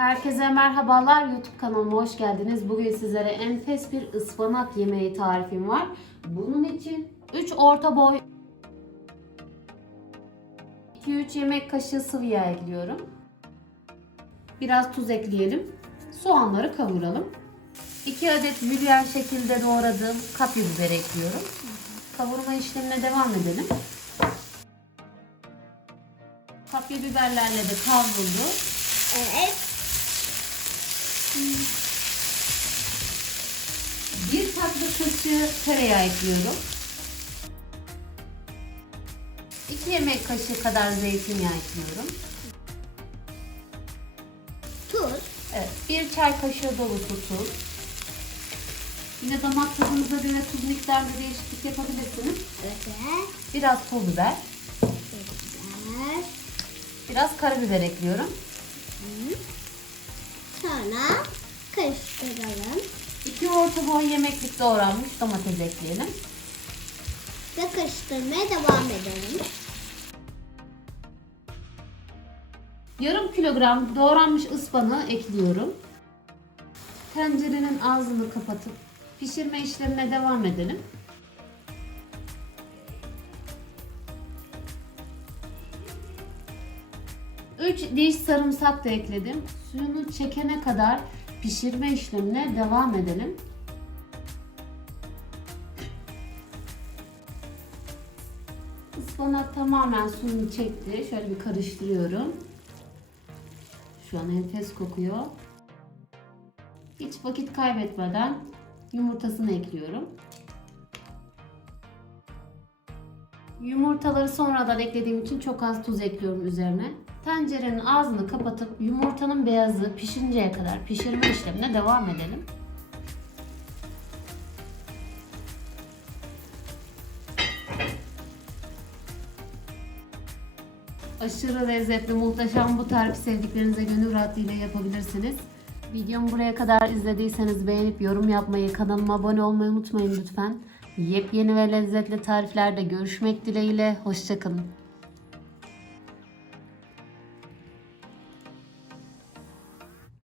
Herkese merhabalar YouTube kanalıma hoş geldiniz. Bugün sizlere enfes bir ıspanak yemeği tarifim var. Bunun için 3 orta boy 2-3 yemek kaşığı sıvı yağ ekliyorum. Biraz tuz ekleyelim. Soğanları kavuralım. 2 adet jülyen şekilde doğradığım kapya biber ekliyorum. Kavurma işlemine devam edelim. Kapya biberlerle de kavruldu. Evet. Bir tatlı kaşığı tereyağı ekliyorum. 2 yemek kaşığı kadar zeytinyağı ekliyorum. Tuz. Evet, bir çay kaşığı dolusu tuz. Yine damak tadınıza göre tuz miktarında değişiklik yapabilirsiniz. Evet. Biraz pul biber, Biber. biraz karabiber ekliyorum. Sonra karıştıralım. 2 orta boy yemeklik doğranmış domates ekleyelim. Ve karıştırmaya devam edelim. Yarım kilogram doğranmış ıspanağı ekliyorum. Tencerenin ağzını kapatıp pişirme işlemine devam edelim. Üç diş sarımsak da ekledim. Suyunu çekene kadar pişirme işlemine devam edelim. Ispanak tamamen suyunu çekti. Şöyle bir karıştırıyorum. Şu an enfes kokuyor. Hiç vakit kaybetmeden yumurtasını ekliyorum. Yumurtaları sonradan eklediğim için çok az tuz ekliyorum üzerine. Tencerenin ağzını kapatıp yumurtanın beyazı pişinceye kadar pişirme işlemine devam edelim. Aşırı lezzetli, muhteşem bu tarifi sevdiklerinize gönül rahatlığıyla yapabilirsiniz. Videomu buraya kadar izlediyseniz beğenip yorum yapmayı, kanalıma abone olmayı unutmayın lütfen. Yepyeni ve lezzetli tariflerde görüşmek dileğiyle, hoşçakalın.